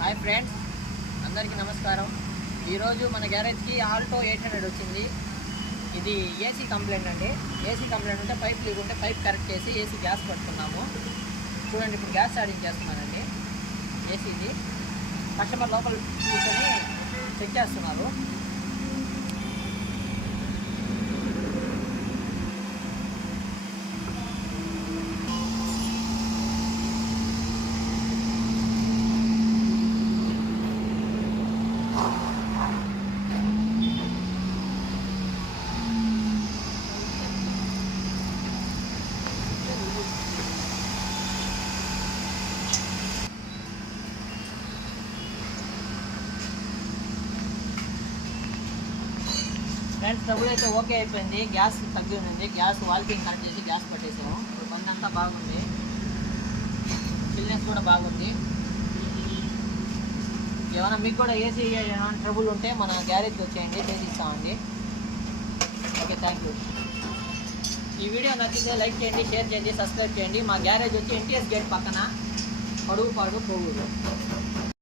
Hi friends, అందరికీ నమస్కారం. ఈరోజు మన గ్యారేజ్కి ఆల్టో 800 వచ్చింది. ఇది ఏసీ కంప్లైంట్ అండి. ఏసీ కంప్లైంట్ ఉంటే పైప్ లీక్ ఉంటే పైప్ కరెక్ట్ చేసి ఏసీ గ్యాస్ పెట్టుకున్నాము. చూడండి, ఇప్పుడు గ్యాస్ స్టార్టింగ్ చేస్తున్నానండి. ఏసీది కస్టమర్ లోపల కూర్చొని చెక్ చేస్తున్నారు. ఫ్రెండ్స్, ట్రబుల్ అయితే ఓకే అయిపోయింది. గ్యాస్ తగ్గి ఉంది. గ్యాస్ వాల్పింగ్ కనెక్ట్ చేసి గ్యాస్ పట్టేసాము. ఇప్పుడు పని అంతా బాగుంది. చిల్నెస్ కూడా బాగుంది. ఏమైనా మీకు కూడా ఏసీ ఏమైనా ట్రబుల్ ఉంటే మన గ్యారేజ్కి వచ్చేయండి, చేసి ఇస్తామండి. Okay, thank you. ఈ వీడియో నచ్చితే లైక్ చేయండి, షేర్ చేయండి, సబ్స్క్రైబ్ చేయండి. మా గ్యారేజ్ వచ్చి NTS గేట్ పక్కన, పడుగుపాడు, కోవూరు.